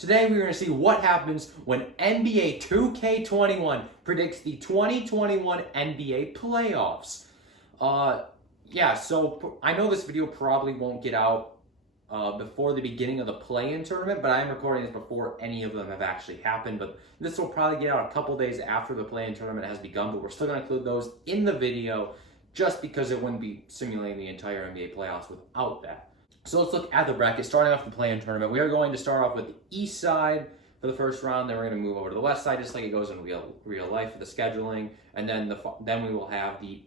Today we're going to see what happens when NBA 2K21 predicts the 2021 NBA playoffs. So I know this video probably won't get out before the beginning of the play-in tournament, but I am recording this before any of them have actually happened. But this will probably get out a couple days after the play-in tournament has begun, but we're still going to include those in the video just because it wouldn't be simulating the entire NBA playoffs without that. So let's look at the bracket, starting off the play-in tournament. We are going to start off with the east side for the first round, then we're going to move over to the west side, just like it goes in real life for the scheduling, and then we will have the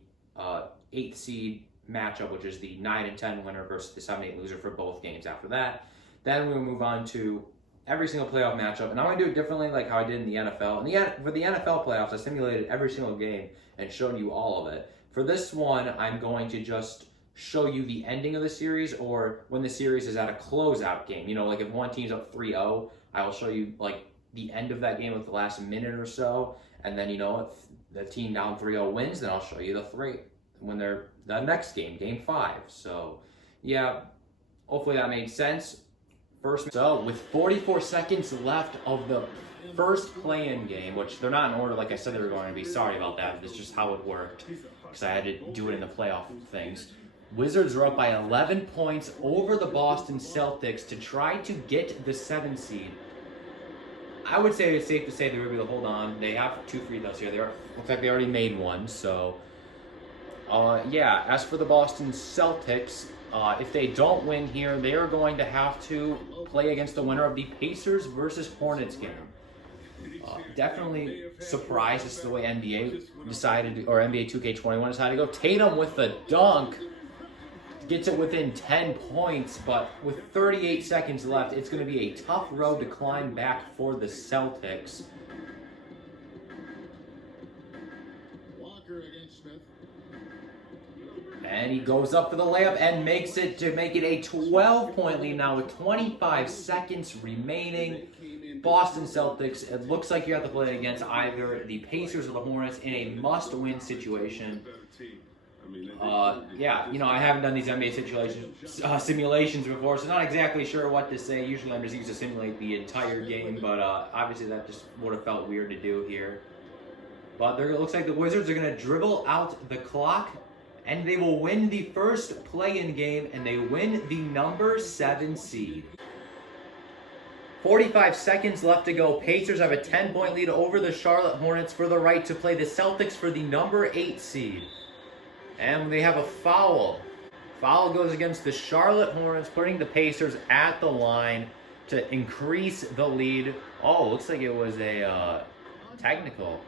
8th seed matchup, which is the 9 and 10 winner versus the 7-8 loser for both games after that. Then we will move on to every single playoff matchup, and I'm going to do it differently like how I did in the NFL. For the NFL playoffs, I simulated every single game and showed you all of it. For this one, I'm going to just show you the ending of the series, or when the series is at a closeout game. You know, like if one team's up 3-0, I will show you like the end of that game with the last minute or so, and then, you know, if the team down 3-0 wins, then I'll show you when they're the next game, game 5. So yeah, hopefully that made sense. So with 44 seconds left of the first play-in game, which they're not in order like I said they were going to be, sorry about that, it's just how it worked because I had to do it in the playoff things. Wizards are up by 11 points over the Boston Celtics to try to get the 7 seed. I would say it's safe to say they're able to hold on. They have 2 free throws here. Looks like they already made one. So, as for the Boston Celtics, if they don't win here, they are going to have to play against the winner of the Pacers versus Hornets game. Definitely surprised as to the way NBA 2K21 decided to go. Tatum with the dunk gets it within 10 points, but with 38 seconds left, it's going to be a tough road to climb back for the Celtics. And he goes up for the layup and makes it to make it a 12-point lead now with 25 seconds remaining. Boston Celtics, it looks like you have to play against either the Pacers or the Hornets in a must-win situation. I haven't done these NBA simulations before, so not exactly sure what to say. Usually I'm just used to simulate the entire game, but obviously that just would have felt weird to do here. But it looks like the Wizards are going to dribble out the clock, and they will win the first play-in game, and they win the number 7 seed. 45 seconds left to go. Pacers have a 10-point lead over the Charlotte Hornets for the right to play the Celtics for the number 8 seed. And they have a foul. Foul goes against the Charlotte Hornets, putting the Pacers at the line to increase the lead. Oh, looks like it was a technical.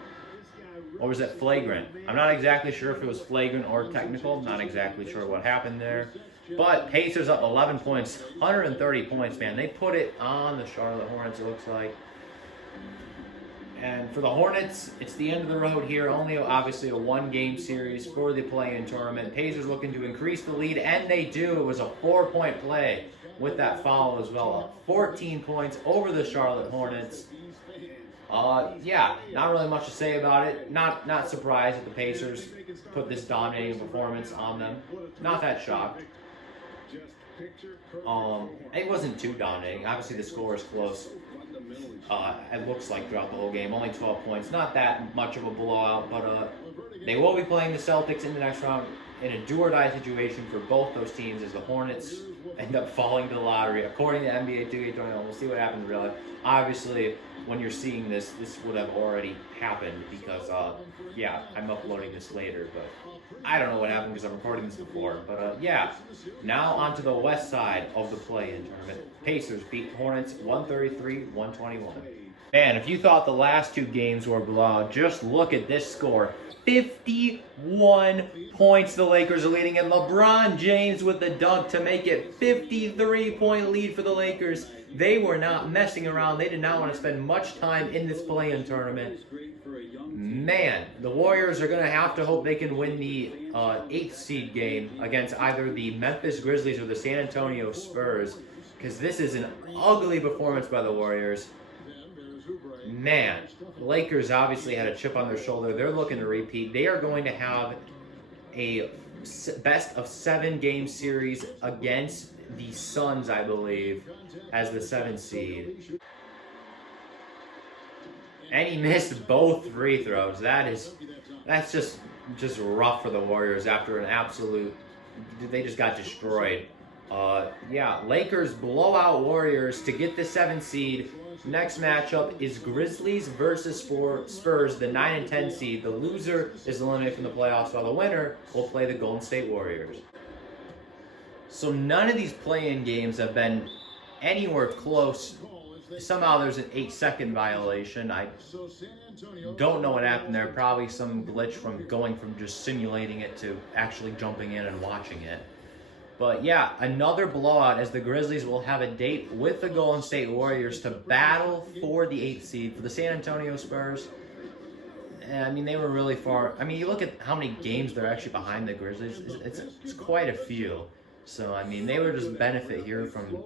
Or was it flagrant? I'm not exactly sure if it was flagrant or technical. Not exactly sure what happened there. But Pacers up 11 points, 130 points, man. They put it on the Charlotte Hornets, it looks like. And for the Hornets, it's the end of the road here. Only, obviously, a 1-game series for the play-in tournament. Pacers looking to increase the lead, and they do. It was a 4-point play with that foul as well. 14 points over the Charlotte Hornets. Not really much to say about it. Not surprised that the Pacers put this dominating performance on them. Not that shocked. It wasn't too dominating. Obviously, the score is close. It looks like throughout the whole game, only 12 points. Not that much of a blowout, but they will be playing the Celtics in the next round in a do-or-die situation for both those teams as the Hornets end up falling to the lottery. According to NBA 2K21, we'll see what happens in real life. Obviously, when you're seeing this would have already happened because, I'm uploading this later, but I don't know what happened because I'm recording this before. But, now onto the west side of the play-in tournament. Pacers beat Hornets 133-121. Man, if you thought the last 2 games were blowout, just look at this score. 51 points the Lakers are leading, and LeBron James with the dunk to make it 53-point lead for the Lakers. They were not messing around. They did not want to spend much time in this play-in tournament. Man, the Warriors are going to have to hope they can win the 8th seed game against either the Memphis Grizzlies or the San Antonio Spurs, because this is an ugly performance by the Warriors. Man, the Lakers obviously had a chip on their shoulder. They're looking to repeat. They are going to have a best of 7 game series against the Suns, I believe, as the 7th seed. And he missed both free throws. That's just rough for the Warriors after an absolute. They just got destroyed. Yeah, Lakers blow out Warriors to get the 7th seed. Next matchup is Grizzlies versus Spurs, the 9 and 10 seed. The loser is eliminated from the playoffs, while the winner will play the Golden State Warriors. So none of these play-in games have been anywhere close. Somehow there's an 8-second violation. I don't know what happened there. Probably some glitch from going from just simulating it to actually jumping in and watching it. But yeah, another blowout as the Grizzlies will have a date with the Golden State Warriors to battle for the 8th seed. For the San Antonio Spurs, I mean, they were really far. I mean, you look at how many games they're actually behind the Grizzlies. It's quite a few. So, I mean, they would just benefit here from,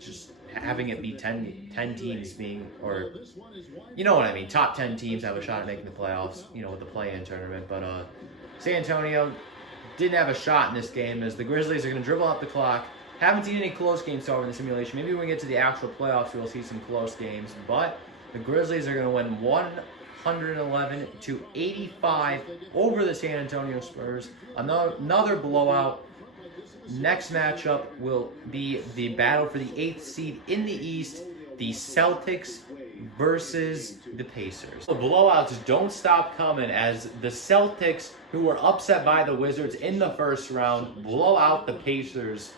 just having it be 10 teams being, or, you know what I mean, top 10 teams have a shot at making the playoffs, with the play-in tournament. But San Antonio didn't have a shot in this game as the Grizzlies are going to dribble up the clock. Haven't seen any close games so far in the simulation. Maybe when we get to the actual playoffs, we'll see some close games. But the Grizzlies are going to win 111-85 over the San Antonio Spurs. Another blowout. Next matchup will be the battle for the 8th seed in the East, the Celtics versus the Pacers. The blowouts don't stop coming as the Celtics, who were upset by the Wizards in the first round, blow out the Pacers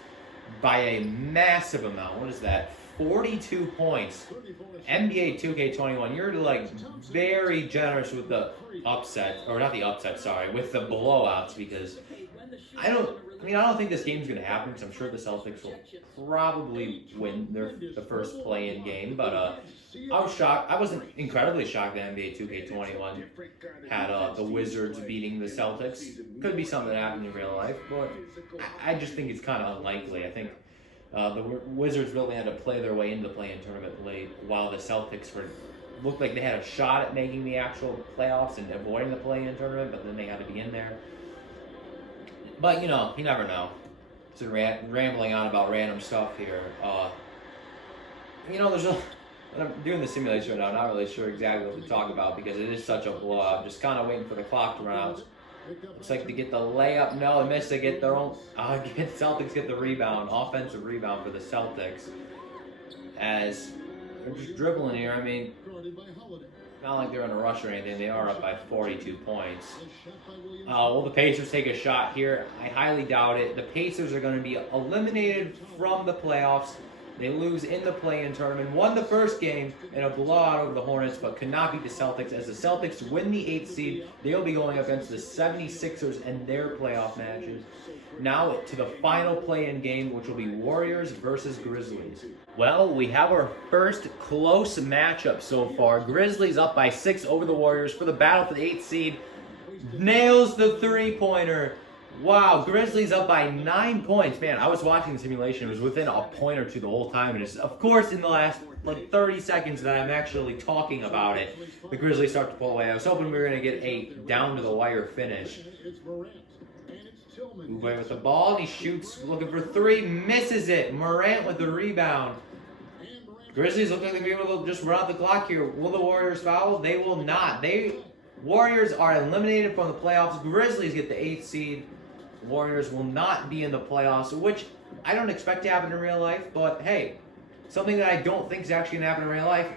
by a massive amount. What is that? 42 points. NBA 2K21, you're very generous with the upset, or not the upset, sorry, with the blowouts, because I don't think this game's going to happen because I'm sure the Celtics will probably win the first play-in game. But I was shocked. I wasn't incredibly shocked that NBA 2K21 had the Wizards beating the Celtics. Could be something that happened in real life, but I just think it's kind of unlikely. I think the Wizards really had to play their way into the play-in tournament late, while the Celtics looked like they had a shot at making the actual playoffs and avoiding the play-in tournament, but then they had to be in there. But, you never know. Just rambling on about random stuff here. When I'm doing the simulation right now, I'm not really sure exactly what to talk about because it is such a blowout. Just kind of waiting for the clock to run out. Looks like to get the layup. No, they missed. They get their own. Celtics get the rebound. Offensive rebound for the Celtics. As they're just dribbling here. I mean, not like they're in a rush or anything. They are up by 42 points. Will the Pacers take a shot here? I highly doubt it. The Pacers are going to be eliminated from the playoffs. They lose in the play-in tournament. Won the first game in a blowout over the Hornets, but could not beat the Celtics. As the Celtics win the 8th seed, they'll be going up against the 76ers in their playoff matches. Now to the final play-in game, which will be Warriors versus Grizzlies. Well, we have our first close matchup so far. Grizzlies up by 6 over the Warriors for the battle for the 8th seed. Nails the three-pointer. Wow, Grizzlies up by 9 points. Man, I was watching the simulation. It was within a point or two the whole time. And it's, of course, in the last 30 seconds that I'm actually talking about it, the Grizzlies start to pull away. I was hoping we were going to get a down-to-the-wire finish. Move away with the ball, and he shoots, looking for 3, misses it. Morant with the rebound. Grizzlies look like they're going to be able to just run out the clock here. Will the Warriors foul? They will not. Warriors are eliminated from the playoffs. Grizzlies get the 8th seed. Warriors will not be in the playoffs, which I don't expect to happen in real life, but hey, something that I don't think is actually going to happen in real life.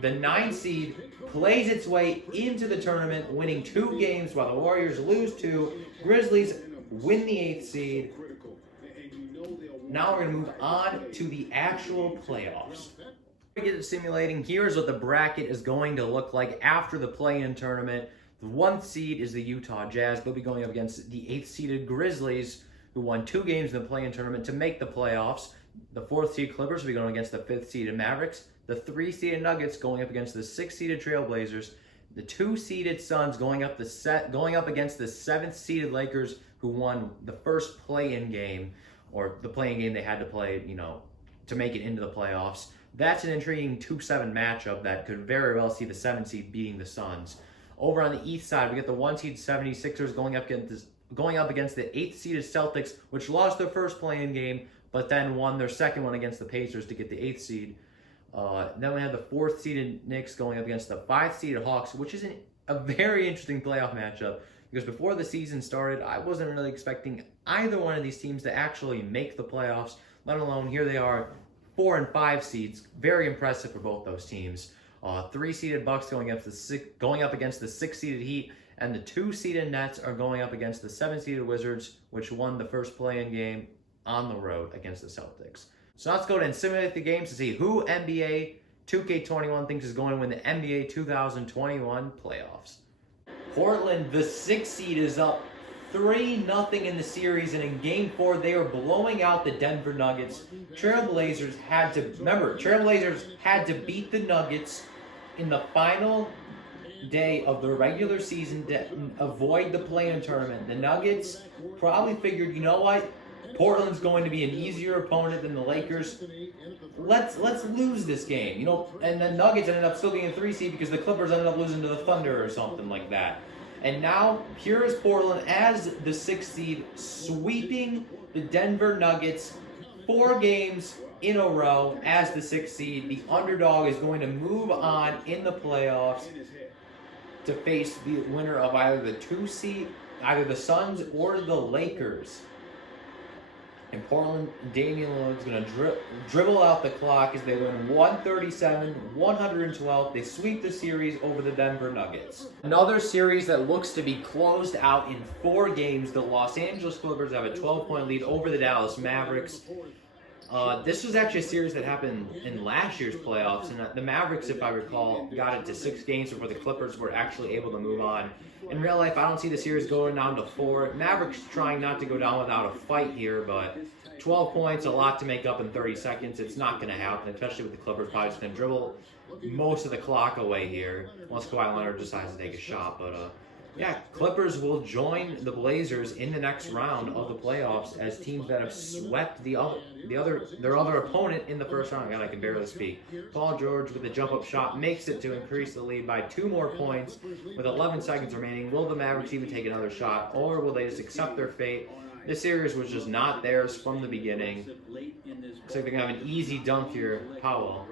The 9 seed plays its way into the tournament, winning 2 games while the Warriors lose 2. Grizzlies win the 8th seed. Now we're going to move on to the actual playoffs. We get to simulating. Here's what the bracket is going to look like after the play-in tournament. The 1st seed is the Utah Jazz. They'll be going up against the 8th seeded Grizzlies, who won 2 games in the play-in tournament to make the playoffs. The 4th seed Clippers will be going against the 5th seeded Mavericks. The 3 seeded Nuggets going up against the 6th seeded Trailblazers. The 2 seeded Suns going up against the 7th seeded Lakers, who won the first play-in game, or the play-in game they had to play, to make it into the playoffs. That's an intriguing 2-7 matchup that could very well see the 7th seed beating the Suns. Over on the East side, we get the 1 seed 76ers going up against the 8th seeded Celtics, which lost their first play-in game, but then won their second one against the Pacers to get the 8th seed. Then we have the 4th seeded Knicks going up against the 5th seeded Hawks, which is a very interesting playoff matchup because before the season started, I wasn't really expecting either one of these teams to actually make the playoffs, let alone here they are, 4 and 5 seeds. Very impressive for both those teams. 3 seeded Bucks going up against the 6 seeded Heat, and the 2 seeded Nets are going up against the 7 seeded Wizards, which won the first play-in game on the road against the Celtics. So let's go ahead and simulate the games to see who NBA 2K21 thinks is going to win the NBA 2021 playoffs. Portland, the 6th seed, is up 3-0 in the series, and in Game 4, they are blowing out the Denver Nuggets. Trailblazers had to beat the Nuggets in the final day of the regular season to avoid the play-in tournament. The Nuggets probably figured, you know what? Portland's going to be an easier opponent than the Lakers. Let's lose this game, you know. And the Nuggets ended up still being a 3 seed because the Clippers ended up losing to the Thunder or something like that. And now here is Portland as the 6th seed, sweeping the Denver Nuggets 4 games in a row as the 6th seed. The underdog is going to move on in the playoffs to face the winner of either the 2 seed, either the Suns or the Lakers. In Portland, Damian Lillard's going to dribble out the clock as they win 137-112. They sweep the series over the Denver Nuggets. Another series that looks to be closed out in 4 games. The Los Angeles Clippers have a 12-point lead over the Dallas Mavericks. This was actually a series that happened in last year's playoffs, and the Mavericks, if I recall, got it to 6 games before the Clippers were actually able to move on. In real life, I don't see the series going down to 4. Mavericks trying not to go down without a fight here, but 12 points, a lot to make up in 30 seconds. It's not going to happen, especially with the Clippers probably just going to dribble most of the clock away here, unless Kawhi Leonard decides to take a shot. But yeah, Clippers will join the Blazers in the next round of the playoffs as teams that have swept their other opponent in the first round. God, I can barely speak. Paul George with a jump-up shot makes it to increase the lead by 2 more points with 11 seconds remaining. Will the Mavericks even take another shot, or will they just accept their fate? This series was just not theirs from the beginning. Looks like they're going to have an easy dunk here, Powell.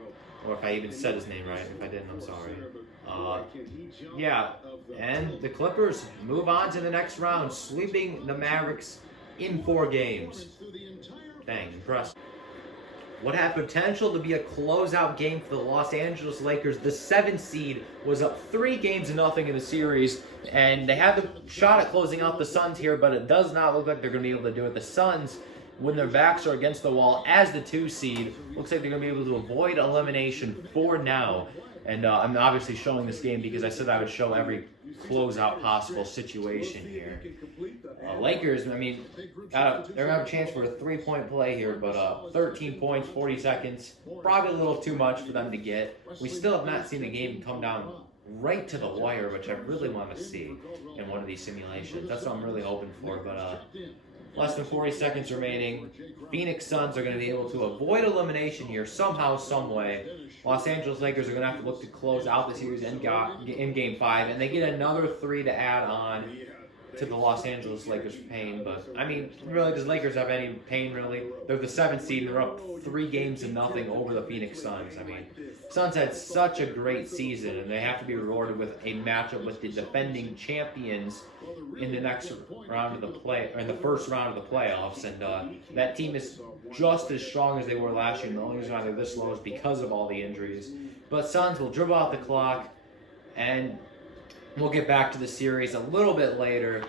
Or if I even said his name right. If I didn't, I'm sorry. Yeah, and the Clippers move on to the next round, sweeping the Mavericks in 4 games. Dang, impressive. What had potential to be a closeout game for the Los Angeles Lakers, the 7th seed, was up 3-0 in the series, and they had the shot at closing out the Suns here, but it does not look like they're going to be able to do it. The Suns, when their backs are against the wall as the 2 seed, looks like they're going to be able to avoid elimination for now. And I'm obviously showing this game because I said I would show every closeout possible situation here. Lakers, I mean, they're going to have a chance for a 3-point play here, but 13 points, 40 seconds, probably a little too much for them to get. We still have not seen the game come down right to the wire, which I really want to see in one of these simulations. That's what I'm really hoping for, but less than 40 seconds remaining. Phoenix Suns are going to be able to avoid elimination here somehow, some way. Los Angeles Lakers are going to have to look to close out the series in Game 5, and they get another 3 to add on to the Los Angeles Lakers pain. But, I mean, really, does Lakers have any pain, really? They're the 7th seed, and they're up 3-0 over the Phoenix Suns. I mean, Suns had such a great season, and they have to be rewarded with a matchup with the defending champions in the next round of the first round of the playoffs, and that team is just as strong as they were last year. And the only reason why they're this low is because of all the injuries. But Suns will dribble out the clock, and we'll get back to the series a little bit later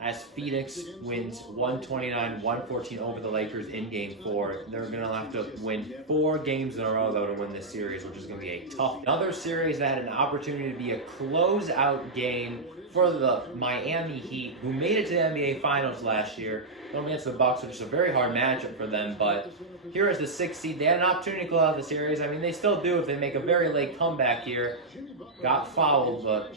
as Phoenix wins 129-114 over the Lakers in Game 4. They're going to have to win 4 games in a row, though, to win this series, which is going to be a tough. Another series that had an opportunity to be a closeout game for the Miami Heat, who made it to the NBA Finals last year, going against the Bucks, which is a very hard matchup for them. But here is the 6th seed. They had an opportunity to close out the series. I mean, they still do if they make a very late comeback here. Got fouled, but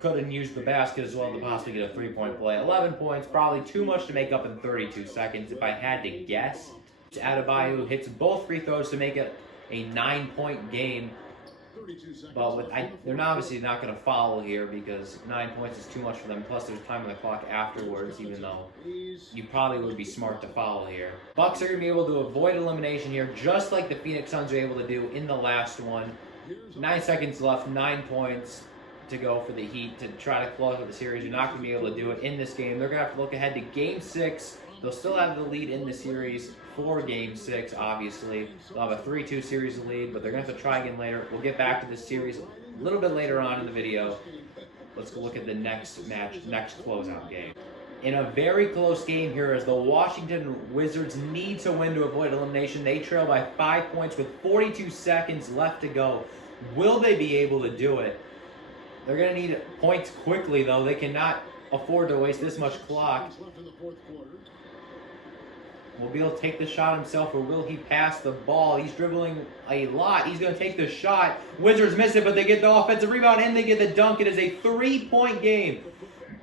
couldn't use the basket as well to possibly get a 3-point play. 11 points, probably too much to make up in 32 seconds if I had to guess. Adebayo hits both free throws to make it a 9-point game. But they're obviously not going to foul here because 9 points is too much for them. Plus, there's time on the clock afterwards, even though you probably would be smart to foul here. Bucks are going to be able to avoid elimination here, just like the Phoenix Suns were able to do in the last one. 9 seconds left, 9 points to go for the Heat to try to close out the series. You're not going to be able to do it in this game. They're going to have to look ahead to Game 6. They'll still have the lead in the series for Game 6, obviously. They'll have a 3-2 series lead, but they're going to have to try again later. We'll get back to this series a little bit later on in the video. Let's go look at the next match, next closeout game. In a very close game here, as the Washington Wizards need to win to avoid elimination. They trail by 5 points with 42 seconds left to go. Will they be able to do it? They're going to need points quickly, though. They cannot afford to waste this much clock. Will Beal take the shot himself, or will he pass the ball? He's dribbling a lot. He's going to take the shot. Wizards miss it, but they get the offensive rebound, and they get the dunk. It is a 3-point game.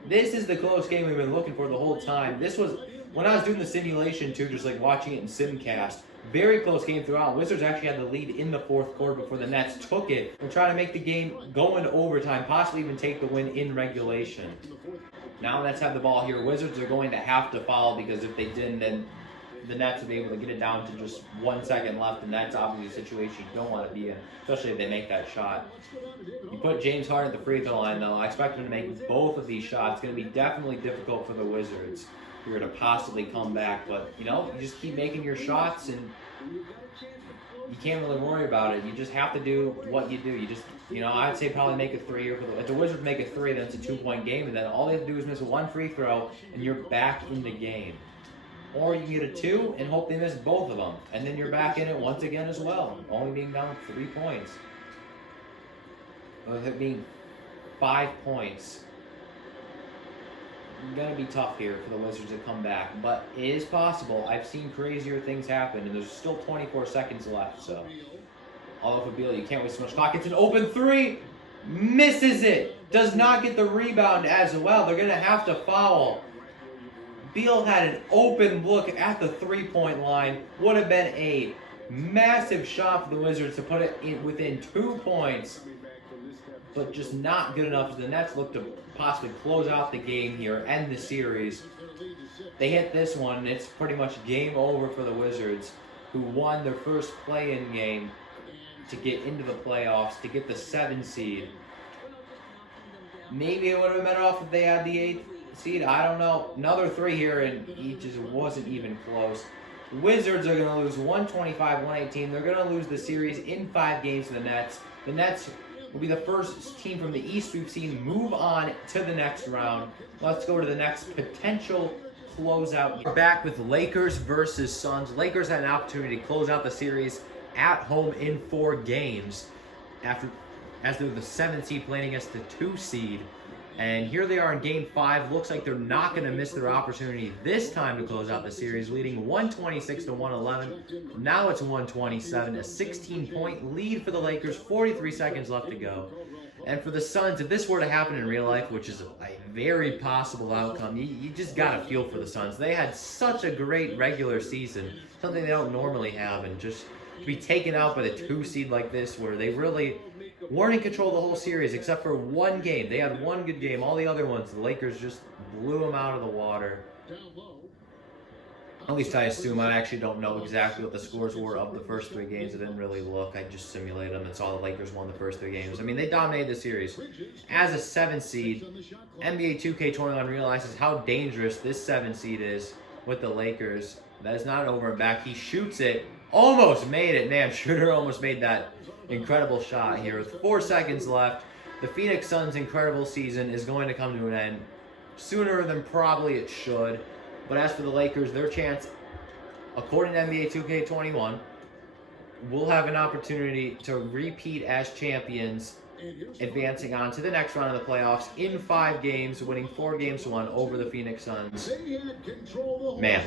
This is the close game we've been looking for the whole time. This was, when I was doing the simulation, too, just like watching it in Simcast, very close game throughout. Wizards actually had the lead in the fourth quarter before the Nets took it and try to make the game go into overtime, possibly even take the win in regulation. Now Nets have the ball here. Wizards are going to have to foul, because if they didn't, then the Nets would be able to get it down to just 1 second left, and that's obviously a situation you don't want to be in, especially if they make that shot. You put James Harden at the free throw line, though. I expect him to make both of these shots. It's going to be definitely difficult for the Wizards here to possibly come back, but you just keep making your shots, and you can't really worry about it. You just have to do what you do. I'd say probably make a 3. If the Wizards make a 3, then it's a 2-point game, and then all they have to do is miss 1 free throw, and you're back in the game. Or you can get a 2 and hope they miss both of them, and then you're back in it once again as well, only being down 3 points. With it being 5 points, it's going to be tough here for the Wizards to come back, but it is possible. I've seen crazier things happen, and there's still 24 seconds left, so. Although for Beal, you can't waste so much clock. It's an open 3, misses it, does not get the rebound as well. They're going to have to foul. Beal had an open look at the 3-point line. Would have been a massive shot for the Wizards to put it in within 2 points, but just not good enough. So the Nets look to possibly close out the game here, end the series. They hit this one, and it's pretty much game over for the Wizards, who won their first play-in game to get into the playoffs, to get the 7 seed. Maybe it would have been better off if they had the 8th seed. I don't know. Another 3 here, and he just wasn't even close. Wizards are going to lose 125-118. They're going to lose the series in 5 games to the Nets. The Nets will be the first team from the East we've seen move on to the next round. Let's go to the next potential closeout. We're back with Lakers versus Suns. Lakers had an opportunity to close out the series at home in 4 games as they're the 7th seed playing against the 2 seed. And here they are in Game 5. Looks like they're not going to miss their opportunity this time to close out the series, leading 126-111. Now it's 127, a 16-point lead for the Lakers, 43 seconds left to go. And for the Suns, if this were to happen in real life, which is a very possible outcome, you just got to feel for the Suns. They had such a great regular season, something they don't normally have, and just to be taken out by the 2 seed like this, where they really weren't in control of the whole series except for 1 game. They had 1 good game. All the other ones, the Lakers just blew them out of the water. At least I assume. I actually don't know exactly what the scores were of the first 3 games. I didn't really look. I just simulated them and saw the Lakers won the first 3 games. I mean, they dominated the series. As a 7 seed, NBA 2K21 realizes how dangerous this 7 seed is with the Lakers. That is not an over and back. He shoots it. Almost made it. Man, Schroeder almost made that incredible shot here. With 4 seconds left, the Phoenix Suns' incredible season is going to come to an end sooner than probably it should. But as for the Lakers, their chance, according to NBA 2K21, will have an opportunity to repeat as champions, advancing on to the next round of the playoffs in 5 games, winning 4 games to 1 over the Phoenix Suns. Man,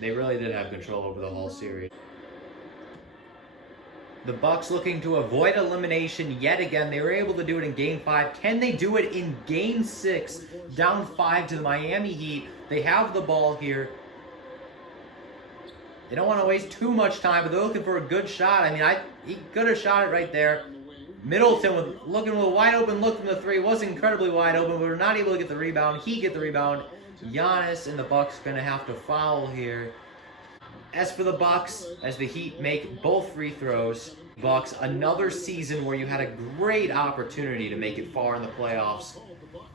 they really did have control over the whole series. The Bucks looking to avoid elimination yet again. They were able to do it in Game 5. Can they do it in Game 6? Down 5 to the Miami Heat. They have the ball here. They don't want to waste too much time, but they're looking for a good shot. I mean, he could have shot it right there. Middleton looking with a wide open look from the three. Was incredibly wide open, but we're not able to get the rebound. He get the rebound. Giannis and the Bucks going to have to foul here. As for the Bucks, as the Heat make both free throws, Bucks, another season where you had a great opportunity to make it far in the playoffs.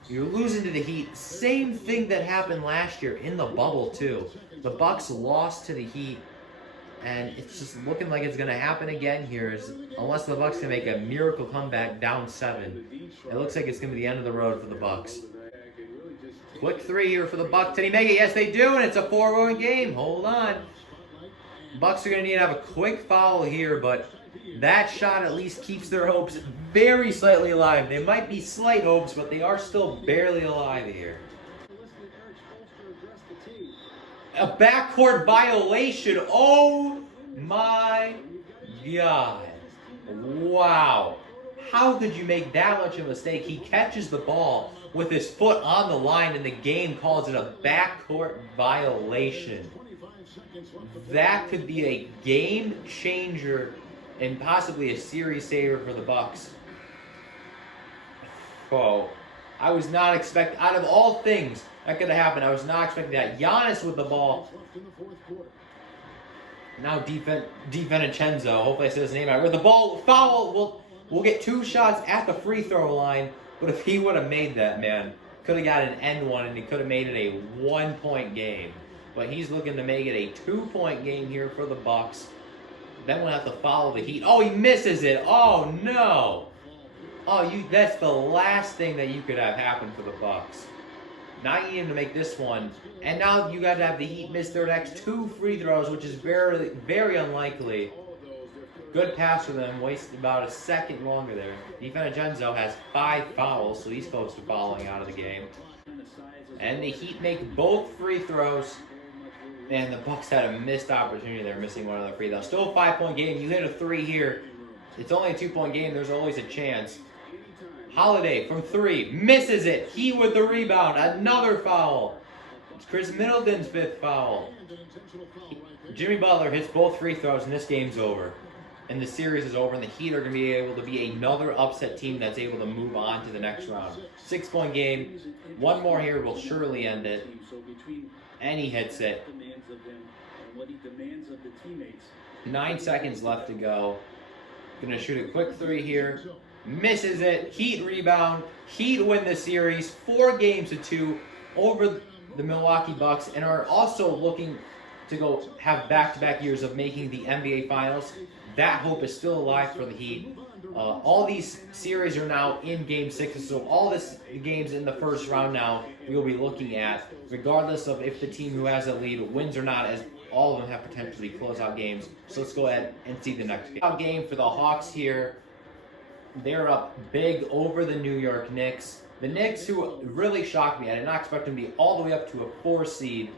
You're losing to the Heat. Same thing that happened last year in the bubble, too. The Bucks lost to the Heat, and it's just looking like it's going to happen again here, unless the Bucks can make a miracle comeback down 7. It looks like it's going to be the end of the road for the Bucks. Quick three here for the Bucks. Did he make it? Yes, they do, and it's a 4-point game. Hold on. Bucks are going to need to have a quick foul here, but that shot at least keeps their hopes very slightly alive. They might be slight hopes, but they are still barely alive here. A backcourt violation. Oh my God. Wow. How could you make that much of a mistake? He catches the ball with his foot on the line, and the game calls it a backcourt violation. That could be a game changer and possibly a series saver for the Bucks. Oh, I was not expecting, out of all things that could have happened, I was not expecting that. Giannis with the ball. Now DiVincenzo, hopefully I said his name right. With the ball, foul, we'll get 2 shots at the free throw line, but if he would have made that, man, could have got an end one, and he could have made it a 1-point game. But he's looking to make it a 2-point game here for the Bucks. Then we'll have to follow the Heat. Oh, he misses it. Oh, no. Oh, that's the last thing that you could have happen for the Bucks. Not even to make this one. And now you got to have the Heat miss their next 2 free throws, which is very, very unlikely. Good pass for them. Wasted about a second longer there. DiVincenzo has 5 fouls, so he's close to fouling out of the game. And the Heat make both free throws. Man, the Bucks had a missed opportunity there, missing one of the free throws. Still a 5-point game. You hit a 3 here. It's only a 2-point game. There's always a chance. Holiday from 3. Misses it. He with the rebound. Another foul. It's Chris Middleton's 5th foul. Jimmy Butler hits both free throws, and this game's over. And the series is over, and the Heat are going to be able to be another upset team that's able to move on to the next round. 6-point game. One more here will surely end it. And he hits it. 9 seconds left to go. Gonna shoot a quick 3 here. Misses it. Heat rebound. Heat win the series 4-2 over the Milwaukee Bucks, and are also looking to go have back-to-back years of making the NBA Finals. That hope is still alive for the Heat. All these series are now in Game 6, so all this games in the first round now we will be looking at, regardless of if the team who has a lead wins or not, as all of them have potentially closeout games. So let's go ahead and see the next game for the Hawks here. They're up big over the New York Knicks. The Knicks, who really shocked me, I did not expect them to be all the way up to a 4 seed,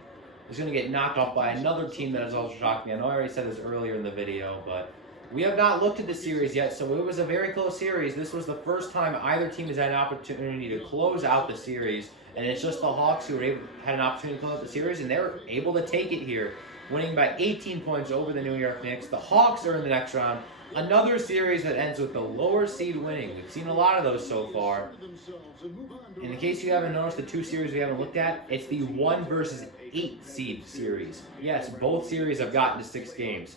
is going to get knocked off by another team that has also shocked me. I know I already said this earlier in the video, but we have not looked at the series yet, so it was a very close series. This was the first time either team has had an opportunity to close out the series, and it's just the Hawks who had an opportunity to close out the series, and they were able to take it here, winning by 18 points over the New York Knicks. The Hawks are in the next round. Another series that ends with the lower seed winning. We've seen a lot of those so far. In case you haven't noticed, the 2 series we haven't looked at, it's the 1 versus 8 seed series. Yes, both series have gotten to 6 games.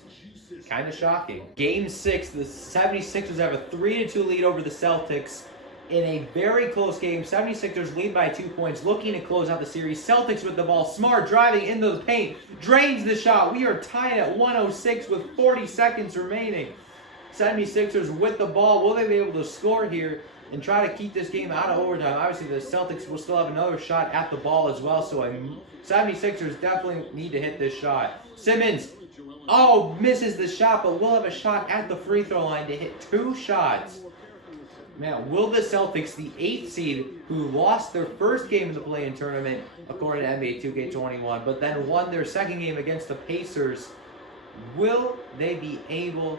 Kind of shocking. Game 6, the 76ers have a 3-2 lead over the Celtics in a very close game. 76ers lead by 2 points, looking to close out the series. Celtics with the ball. Smart driving into the paint. Drains the shot. We are tied at 106 with 40 seconds remaining. 76ers with the ball. Will they be able to score here and try to keep this game out of overtime? Obviously, the Celtics will still have another shot at the ball as well, so 76ers definitely need to hit this shot. Simmons, misses the shot, but will have a shot at the free throw line to hit 2 shots. Man, will the Celtics, the 8th seed, who lost their first game in the play-in tournament, according to NBA 2K21, but then won their second game against the Pacers, will they be able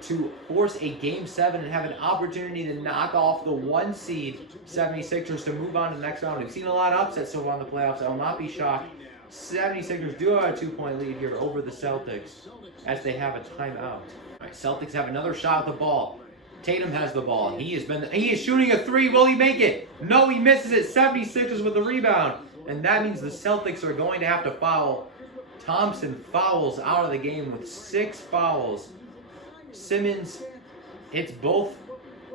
to force a Game 7 and have an opportunity to knock off the 1 seed 76ers to move on to the next round? We've seen a lot of upsets so far in the playoffs. I will not be shocked 76ers do have a 2-point lead here over the Celtics as they have a timeout. All right, Celtics have another shot at the ball. Tatum has the ball. He is shooting a three. Will he make it? No, he misses it. 76ers with the rebound. And that means the Celtics are going to have to foul. Thompson fouls out of the game with 6 fouls. Simmons hits both.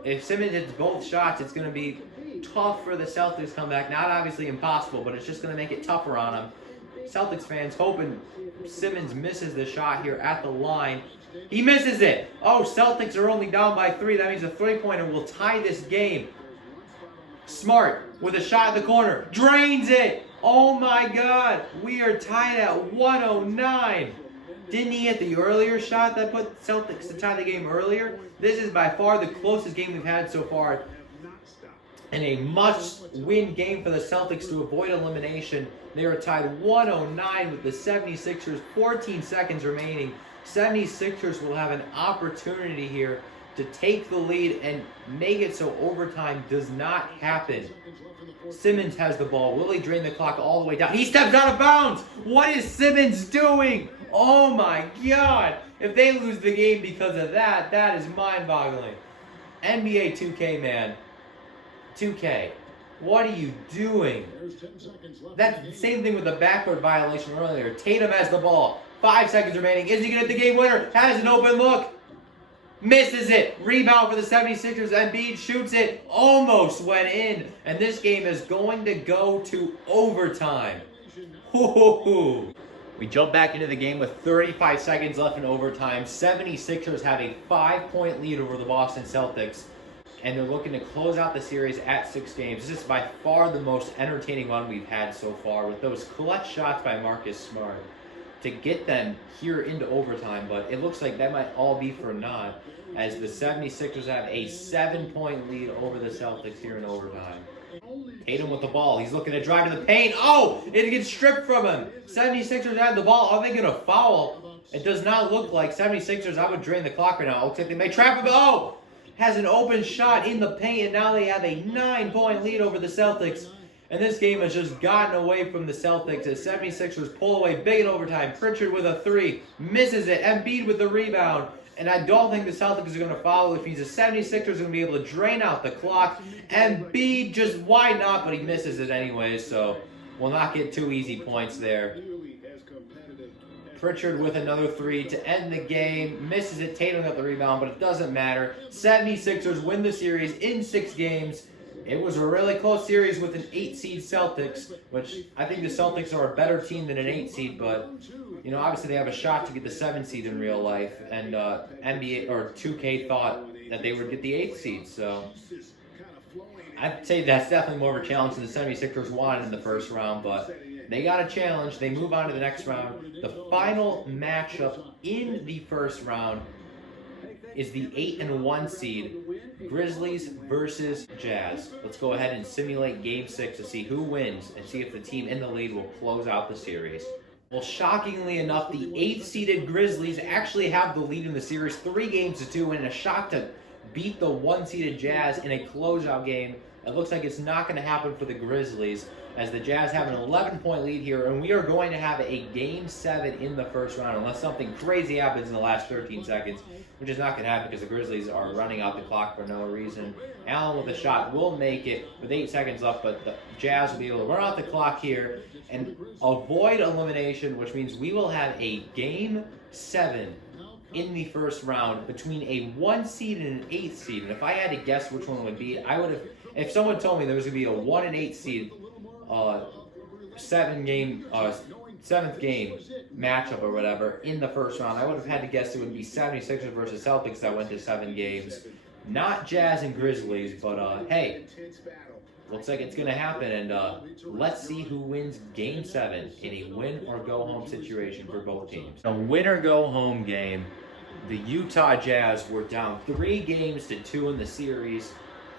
If Simmons hits both shots, it's going to be tough for the Celtics to come back. Not obviously impossible, but it's just going to make it tougher on them. Celtics fans hoping Simmons misses the shot here at the line. He misses it. Oh, Celtics are only down by 3. That means a 3-pointer will tie this game. Smart with a shot in the corner. Drains it. Oh my God. We are tied at 109. Didn't he hit the earlier shot that put Celtics to tie the game earlier? This is by far the closest game we've had so far. And a must-win game for the Celtics to avoid elimination. They are tied 109 with the 76ers. 14 seconds remaining. 76ers will have an opportunity here to take the lead and make it so overtime does not happen. Simmons has the ball. Will he drain the clock all the way down? He steps out of bounds. What is Simmons doing? Oh my God. If they lose the game because of that, that is mind-boggling. NBA 2K, man. 2K. What are you doing? That's the same thing with the backcourt violation earlier. Tatum has the ball. 5 seconds remaining. Is he going to get the game winner? Has an open look. Misses it. Rebound for the 76ers. Embiid shoots it. Almost went in. And this game is going to go to overtime. We jump back into the game with 35 seconds left in overtime. 76ers have a 5-point lead over the Boston Celtics. And they're looking to close out the series at 6 games. This is by far the most entertaining one we've had so far with those clutch shots by Marcus Smart to get them here into overtime. But it looks like that might all be for naught as the 76ers have a 7-point lead over the Celtics here in overtime. Tatum with the ball. He's looking to drive to the paint. Oh, it gets stripped from him. 76ers have the ball. Are they going to foul? It does not look like 76ers. I would drain the clock right now. It looks like they may trap him. Oh! Has an open shot in the paint, and now they have a 9-point lead over the Celtics. And this game has just gotten away from the Celtics as 76ers pull away big in overtime. Pritchard with a 3, misses it. Embiid with the rebound. And I don't think the Celtics are going to follow, which means the 76ers are going to be able to drain out the clock. Embiid just, why not? But he misses it anyway, so we'll not get 2 easy points there. Pritchard with another 3 to end the game. Misses it. Tatum got the rebound, but it doesn't matter. 76ers win the series in 6 games. It was a really close series with an 8-seed Celtics, which I think the Celtics are a better team than an 8-seed, but you know, obviously they have a shot to get the 7-seed in real life, and NBA or 2K thought that they would get the 8th seed, so I'd say that's definitely more of a challenge than the 76ers wanted in the first round, but they got a challenge. They move on to the next round. The final matchup in the first round is the 8-1 seed, Grizzlies versus Jazz. Let's go ahead and simulate Game 6 to see who wins and see if the team in the lead will close out the series. Well, shockingly enough, the 8th-seeded Grizzlies actually have the lead in the series 3-2 in a shot to beat the 1-seeded Jazz in a closeout game. It looks like it's not going to happen for the Grizzlies as the Jazz have an 11-point lead here, and we are going to have a Game 7 in the first round unless something crazy happens in the last 13 seconds, which is not going to happen because the Grizzlies are running out the clock for no reason. Allen with a shot will make it with 8 seconds left, but the Jazz will be able to run out the clock here and avoid elimination, which means we will have a Game 7 in the first round between a 1 seed and an 8 seed. And if I had to guess which one would be, I would have, if someone told me there was going to be a 1 and 8 seed 7th game matchup or whatever in the first round, I would have had to guess it would be 76ers versus Celtics that went to 7 games. Not Jazz and Grizzlies, but hey, looks like it's going to happen, and let's see who wins Game 7 in a win-or-go-home situation for both teams. A win-or-go-home game. The Utah Jazz were down 3-2 in the series,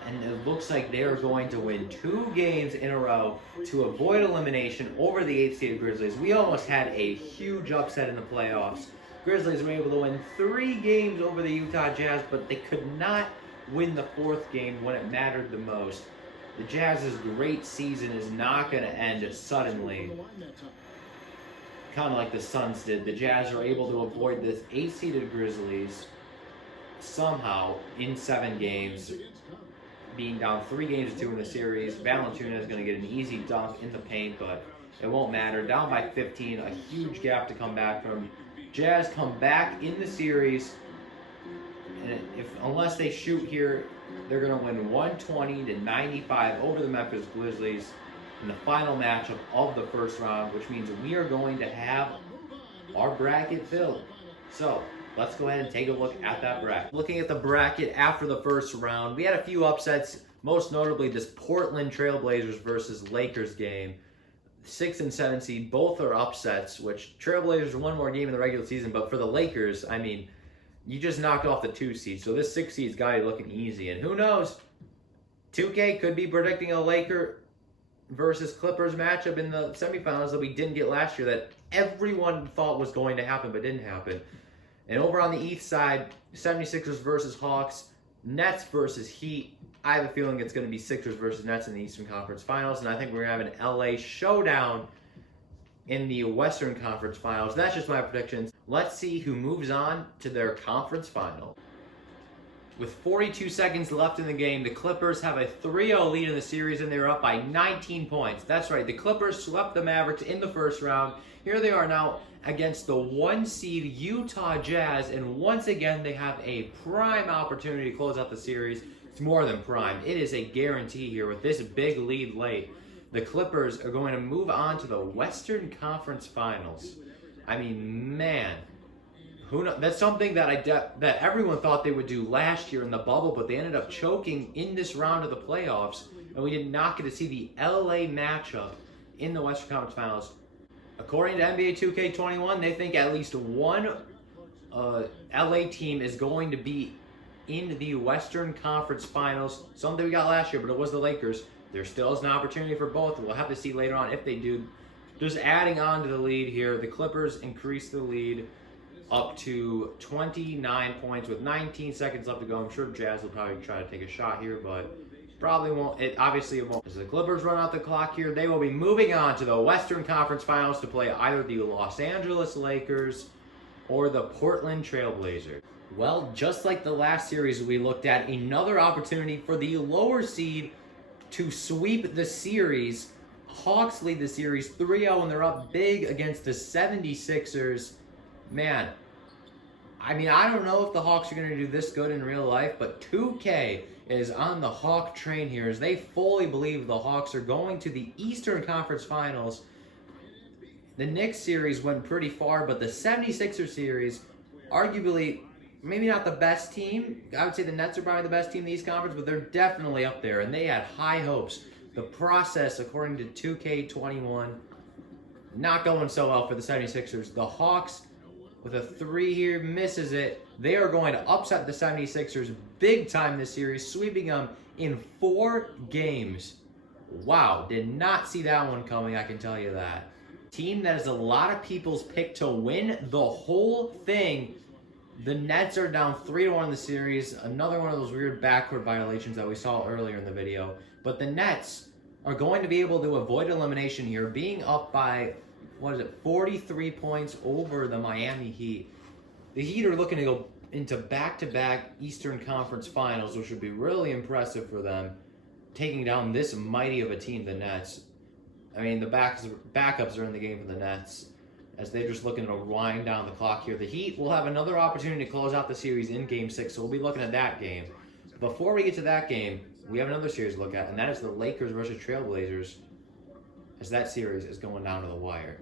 and it looks like they are going to win 2 games in a row to avoid elimination over the 8th-seeded Grizzlies. We almost had a huge upset in the playoffs. Grizzlies were able to win 3 games over the Utah Jazz, but they could not win the 4th game when it mattered the most. The Jazz's great season is not going to end suddenly. kind of like the Suns did. The Jazz are able to avoid this 8-seeded Grizzlies somehow in 7 games, being down 3-2 in the series. Valanciunas is going to get an easy dunk in the paint, but it won't matter. Down by 15, a huge gap to come back from. Jazz come back in the series, and unless they shoot here, they're going to win 120-95 over the Memphis Grizzlies in the final matchup of the first round, which means we are going to have our bracket filled. So let's go ahead and take a look at that bracket. Looking at the bracket after the first round, we had a few upsets, most notably this Portland Trailblazers versus Lakers game. 6 and 7 seed, both are upsets, which Trailblazers are one more game in the regular season, but for the Lakers, I mean, you just knocked off the 2 seed, so this 6 seed's got you looking easy. And who knows, 2K could be predicting a Laker versus Clippers matchup in the semifinals that we didn't get last year that everyone thought was going to happen but didn't happen. And over on the East side, 76ers versus Hawks, Nets versus Heat. I have a feeling it's going to be Sixers versus Nets in the Eastern Conference Finals, and I think we're going to have an LA showdown in the Western Conference Finals. That's just my predictions. Let's see who moves on to their conference final. With 42 seconds left in the game, the Clippers have a 3-0 lead in the series, and they're up by 19 points. That's right, the Clippers swept the Mavericks in the first round. Here they are now against the 1-seed Utah Jazz, and once again, they have a prime opportunity to close out the series. It's more than prime. It is a guarantee here with this big lead late. The Clippers are going to move on to the Western Conference Finals. I mean, man. That's something that that everyone thought they would do last year in the bubble, but they ended up choking in this round of the playoffs, and we did not get to see the LA matchup in the Western Conference Finals. According to NBA 2K21, they think at least one LA team is going to be in the Western Conference Finals. Something we got last year, but it was the Lakers. There still is an opportunity for both. We'll have to see later on if they do. Just adding on to the lead here, the Clippers increase the lead up to 29 points with 19 seconds left to go. I'm sure Jazz will probably try to take a shot here, but probably won't. Obviously it won't. As the Clippers run out the clock here, they will be moving on to the Western Conference Finals to play either the Los Angeles Lakers or the Portland Trailblazers. Well, just like the last series we looked at, another opportunity for the lower seed to sweep the series. Hawks lead the series 3-0, and they're up big against the 76ers. Man, I mean, I don't know if the Hawks are going to do this good in real life, but 2K is on the Hawk train here as they fully believe the Hawks are going to the Eastern Conference Finals. The Knicks series went pretty far, but the 76ers series, arguably, maybe not the best team. I would say the Nets are probably the best team in the East Conference, but they're definitely up there, and they had high hopes. The process, according to 2K21, not going so well for the 76ers. The Hawks, with a 3 here, misses it. They are going to upset the 76ers big time this series, sweeping them in 4 games. Wow, did not see that one coming, I can tell you that. Team that is a lot of people's pick to win the whole thing. The Nets are down 3-1 in the series. Another one of those weird backcourt violations that we saw earlier in the video. But the Nets are going to be able to avoid elimination here, being up by, 43 points over the Miami Heat. The Heat are looking to go into back-to-back Eastern Conference Finals, which would be really impressive for them, taking down this mighty of a team, the Nets. I mean, the backups are in the game for the Nets, as they're just looking to wind down the clock here. The Heat will have another opportunity to close out the series in Game 6, so we'll be looking at that game. Before we get to that game, we have another series to look at, and that is the Lakers versus Trailblazers, as that series is going down to the wire.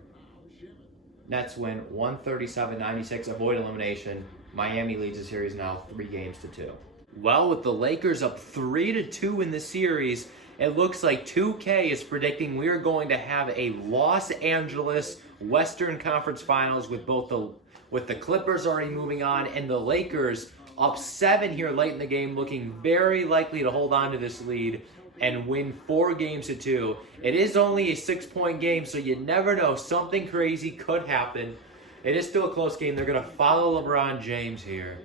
Nets win 137-96, avoid elimination. Miami leads the series now 3-2. Well, with the Lakers up 3-2 in the series, it looks like 2K is predicting we're going to have a Los Angeles Western Conference Finals with the Clippers already moving on and the Lakers up 7 here late in the game, looking very likely to hold on to this lead and win 4-2. It is only a 6-point game, so you never know. Something crazy could happen. It is still a close game. They're going to follow LeBron James here.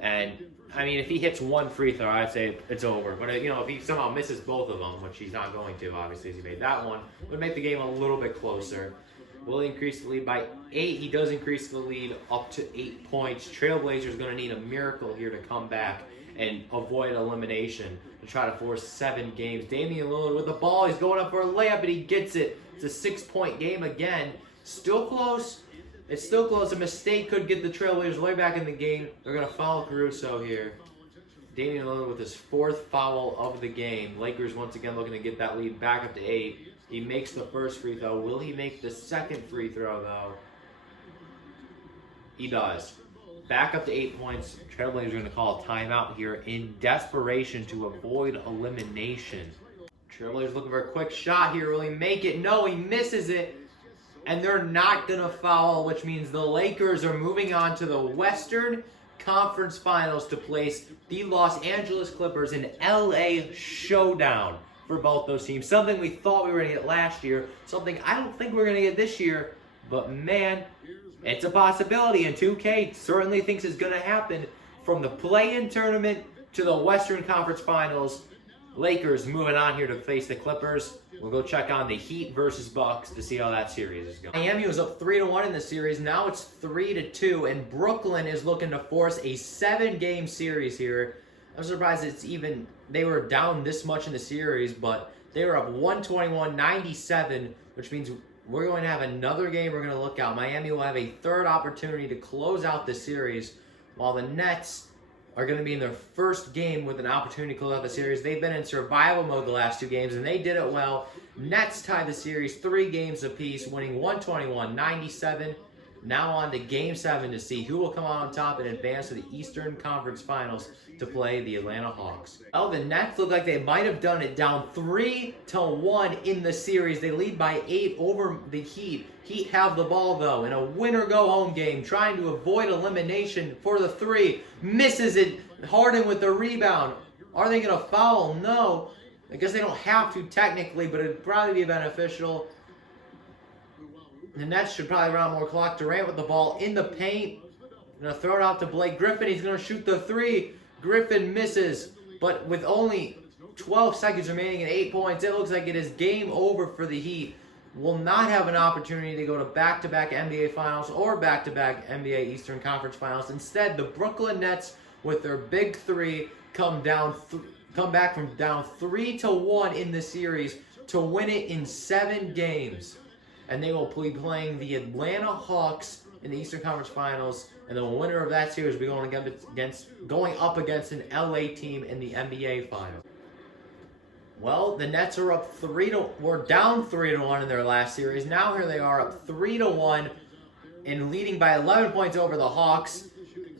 And, I mean, if he hits one free throw, I'd say it's over. But, if he somehow misses both of them, which he's not going to, obviously, as he made that one, it would make the game a little bit closer. Will he increase the lead by 8? He does increase the lead up to 8 points. Trailblazers going to need a miracle here to come back and avoid elimination to try to force 7 games. Damian Lillard with the ball. He's going up for a layup, and he gets it. It's a 6-point game again. Still close. It's still close. A mistake could get the Trailblazers way back in the game. They're going to foul Caruso here. Damian Lillard with his 4th foul of the game. Lakers once again looking to get that lead back up to 8. He makes the first free throw. Will he make the second free throw, though? He does. Back up to 8 points. Trailblazers are going to call a timeout here in desperation to avoid elimination. Trailblazers looking for a quick shot here. Will he make it? No, he misses it. And they're not going to foul, which means the Lakers are moving on to the Western Conference Finals to place the Los Angeles Clippers in LA showdown for both those teams. Something we thought we were going to get last year. Something I don't think we're going to get this year. But man, it's a possibility. And 2K certainly thinks it's going to happen. From the play-in tournament to the Western Conference Finals, Lakers moving on here to face the Clippers. We'll go check on the Heat versus Bucks to see how that series is going. Miami was up 3-1 in the series. Now it's 3-2, and Brooklyn is looking to force a 7-game series here. I'm surprised they were down this much in the series, but they were up 121-97, which means we're going to have another game we're going to look out. Miami will have a 3rd opportunity to close out the series, while the Nets are going to be in their first game with an opportunity to close out the series. They've been in survival mode the last 2 games, and they did it well. Nets tied the series 3 games apiece, winning 121-97. Now on to Game 7 to see who will come out on top and advance to the Eastern Conference Finals to play the Atlanta Hawks. Well, the Nets look like they might have done it, down 3-1 in the series. They lead by 8 over the Heat. Heat have the ball, though, in a winner-go-home game, trying to avoid elimination for the 3. Misses it. Harden with the rebound. Are they going to foul? No. I guess they don't have to technically, but it'd probably be beneficial. The Nets should probably run more clock. Durant with the ball in the paint. Going to throw it out to Blake Griffin. He's going to shoot the 3. Griffin misses, but with only 12 seconds remaining and 8 points, it looks like it is game over for the Heat. Will not have an opportunity to go to back-to-back NBA Finals or back-to-back NBA Eastern Conference Finals. Instead, the Brooklyn Nets, with their big 3, come back from down 3-1 in the series to win it in 7 games. And they will be playing the Atlanta Hawks in the Eastern Conference Finals, and the winner of that series will be going up against an LA team in the NBA Finals. Well, the Nets are were down 3-1 in their last series. Now here they are up 3-1 and leading by 11 points over the Hawks.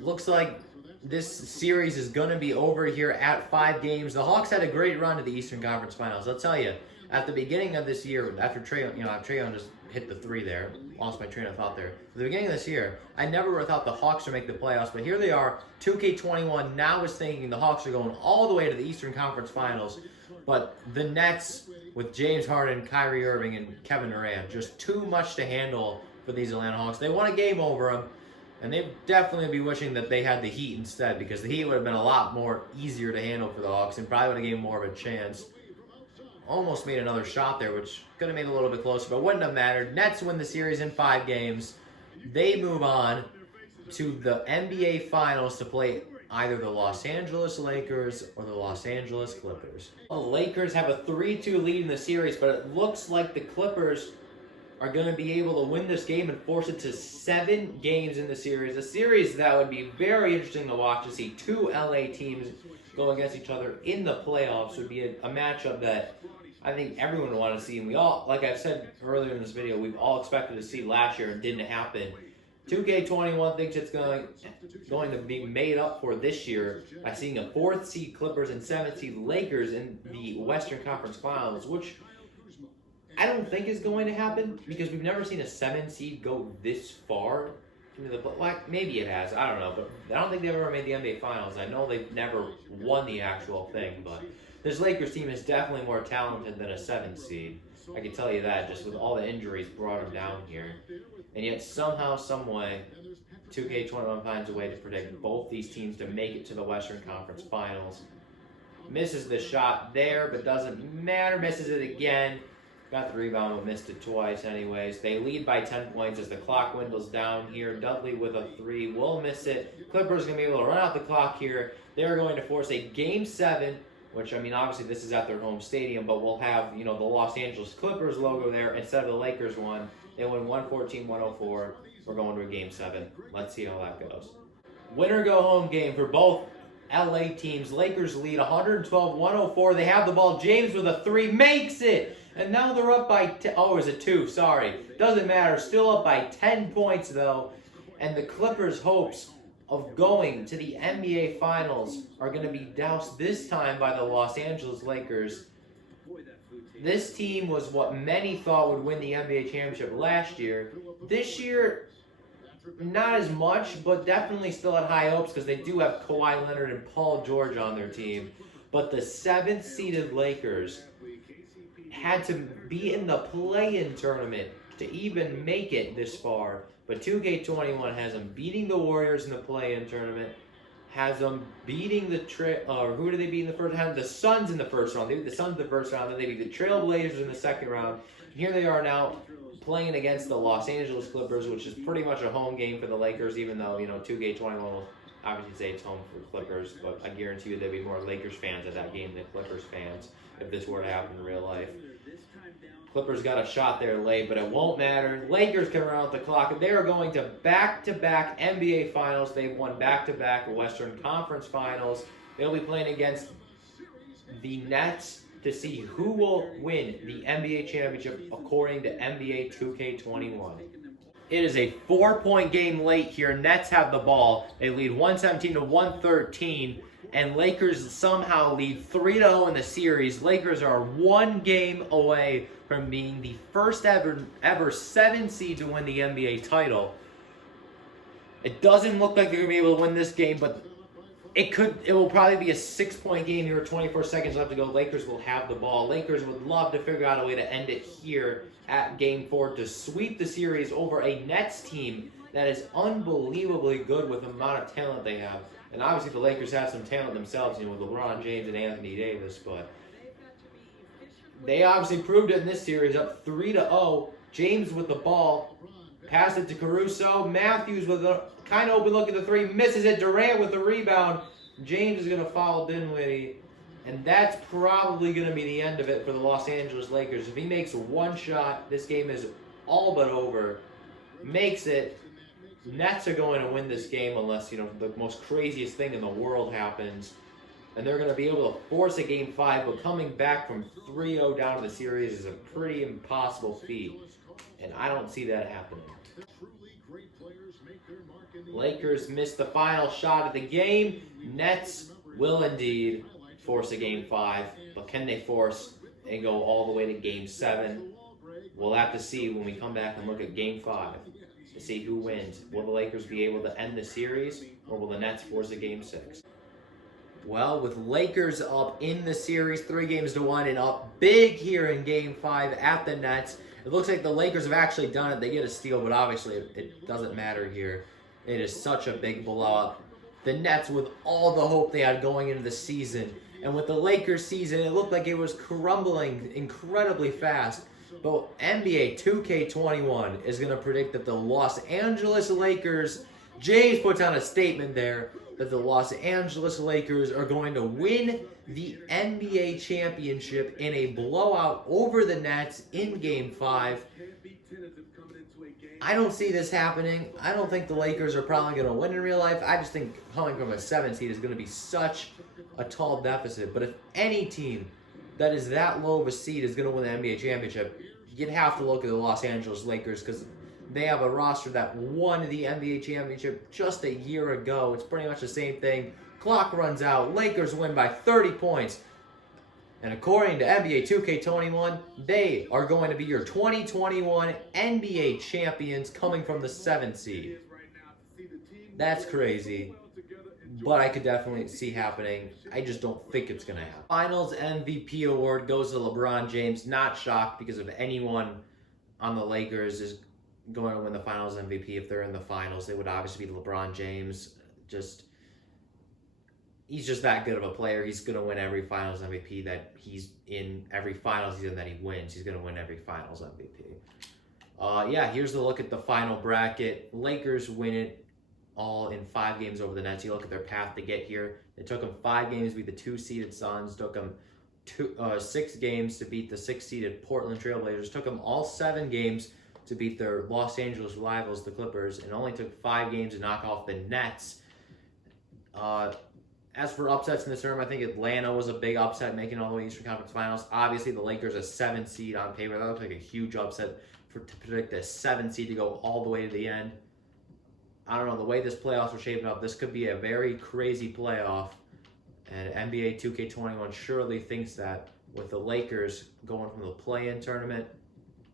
Looks like this series is going to be over here at 5 games. The Hawks had a great run to the Eastern Conference Finals. I'll tell you, at the beginning of this year, after Trae Young just hit the 3 there, lost my train of thought there. At the beginning of this year, I never would have thought the Hawks would make the playoffs, but here they are. 2K21 now is thinking the Hawks are going all the way to the Eastern Conference Finals, but the Nets with James Harden, Kyrie Irving, and Kevin Durant, just too much to handle for these Atlanta Hawks. They won a game over them, and they'd definitely be wishing that they had the Heat instead, because the Heat would have been a lot more easier to handle for the Hawks and probably would have given more of a chance. Almost made another shot there, which could have made it a little bit closer, but wouldn't have mattered. Nets win the series in 5 games. They move on to the NBA Finals to play either the Los Angeles Lakers or the Los Angeles Clippers. The Lakers have a 3-2 lead in the series, but it looks like the Clippers are going to be able to win this game and force it to 7 games in the series. A series that would be very interesting to watch, to see 2 LA teams go against each other in the playoffs. Would be a matchup that I think everyone would want to see. And we all, like I've said earlier in this video, we've all expected to see last year and didn't happen. 2K21 thinks it's going to be made up for this year by seeing a 4th seed Clippers and 7th seed Lakers in the Western Conference Finals, which I don't think is going to happen because we've never seen a 7 seed go this far into the maybe it has, I don't know, but I don't think they've ever made the NBA Finals. I know they've never won the actual thing, but this Lakers team is definitely more talented than a 7 seed. I can tell you that, just with all the injuries brought them down here. And yet somehow, some way, 2K21 finds a way to predict both these teams to make it to the Western Conference Finals. Misses the shot there, but doesn't matter. Misses it again. Got the rebound, but missed it twice anyways. They lead by 10 points as the clock dwindles down here. Dudley with a 3 will miss it. Clippers going to be able to run out the clock here. They're going to force a Game 7, which, I mean, obviously this is at their home stadium, but we'll have, the Los Angeles Clippers logo there instead of the Lakers one. They win 114-104. We're going to a Game 7. Let's see how that goes. Winner go home game for both LA teams. Lakers lead 112-104. They have the ball. James with a 3 makes it. And now they're up by 10. Oh, is it 2? Sorry. Doesn't matter. Still up by 10 points, though. And the Clippers' hopes of going to the NBA Finals are going to be doused this time by the Los Angeles Lakers. This team was what many thought would win the NBA championship last year. This year, not as much, but definitely still had high hopes because they do have Kawhi Leonard and Paul George on their team. But the 7th-seeded Lakers had to be in the play-in tournament to even make it this far. But 2K21 has them beating the Warriors in the play-in tournament, has them beating the who did they beat in the first round? The Suns in the first round. They beat the Suns in the first round, then they beat the Trailblazers in the second round. And here they are now playing against the Los Angeles Clippers, which is pretty much a home game for the Lakers, even though, 2K21 will obviously say it's home for Clippers, but I guarantee you there'd be more Lakers fans at that game than Clippers fans if this were to happen in real life. Clippers got a shot there late, but it won't matter. Lakers can run out the clock. They are going to back-to-back NBA Finals. They've won back-to-back Western Conference Finals. They'll be playing against the Nets to see who will win the NBA championship according to NBA 2K21. It is a 4-point game late here. Nets have the ball. They lead 117-113. And Lakers somehow lead 3-0 in the series. Lakers are 1 game away from being the first ever 7 seed to win the NBA title. It doesn't look like they're going to be able to win this game, but it will probably be a 6-point game here. 24 seconds left to go. Lakers will have the ball. Lakers would love to figure out a way to end it here at Game 4 to sweep the series over a Nets team that is unbelievably good with the amount of talent they have. And obviously the Lakers have some talent themselves, with LeBron James and Anthony Davis, but they obviously proved it in this series, up 3-0. James with the ball, passed it to Caruso. Matthews with a kind of open look at the 3, misses it. Durant with the rebound. James is going to foul Dinwiddie, and that's probably going to be the end of it for the Los Angeles Lakers. If he makes 1 shot, this game is all but over. Makes it. Nets are going to win this game unless, the most craziest thing in the world happens. And they're going to be able to force a Game 5, but coming back from 3-0 down to the series is a pretty impossible feat. And I don't see that happening. Lakers missed the final shot of the game. Nets will indeed force a Game 5, but can they force and go all the way to Game 7? We'll have to see when we come back and look at Game 5. To see who wins. Will the Lakers be able to end the series, or will the Nets force a Game 6? Well, with Lakers up in the series 3-1 and up big here in Game 5 at the Nets, it looks like the Lakers have actually done it. They get a steal, but obviously it doesn't matter here. It is such a big blowout. The Nets, with all the hope they had going into the season, and with the Lakers season, it looked like it was crumbling incredibly fast. But NBA 2K21 is going to predict that the Los Angeles Lakers, James puts on a statement there, that the Los Angeles Lakers are going to win the NBA championship in a blowout over the Nets in Game 5. I don't see this happening. I don't think the Lakers are probably going to win in real life. I just think coming from a 7 seed is going to be such a tall deficit. But if any team that is that low of a seed is going to win the NBA championship, you'd have to look at the Los Angeles Lakers because they have a roster that won the NBA championship just a year ago. It's pretty much the same thing. Clock runs out. Lakers win by 30 points. And according to NBA 2K21, they are going to be your 2021 NBA champions coming from the 7th seed. That's crazy. But I could definitely see happening. I just don't think it's going to happen. Finals MVP award goes to LeBron James. Not shocked because if anyone on the Lakers is going to win the Finals MVP, if they're in the Finals, it would obviously be LeBron James. Just he's just that good of a player. He's going to win every Finals MVP that he's in, every Finals season that he wins. He's going to win every Finals MVP. Yeah, here's the look at the final bracket. Lakers win it all in 5 games over the Nets. You look at their path to get here. It took them 5 games to beat the 2-seeded Suns. Took them 6 games to beat the 6-seeded Portland Trailblazers. Took them all 7 games to beat their Los Angeles rivals, the Clippers. And only took 5 games to knock off the Nets. As for upsets in this tournament, I think Atlanta was a big upset, making all the way Eastern Conference Finals. Obviously, the Lakers a 7 seed on paper. That looks like a huge upset to predict a 7 seed to go all the way to the end. I don't know, the way this playoffs are shaping up, this could be a very crazy playoff. And NBA 2K21 surely thinks that with the Lakers going from the play-in tournament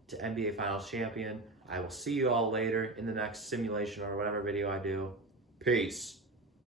to NBA Finals champion. I will see you all later in the next simulation or whatever video I do. Peace.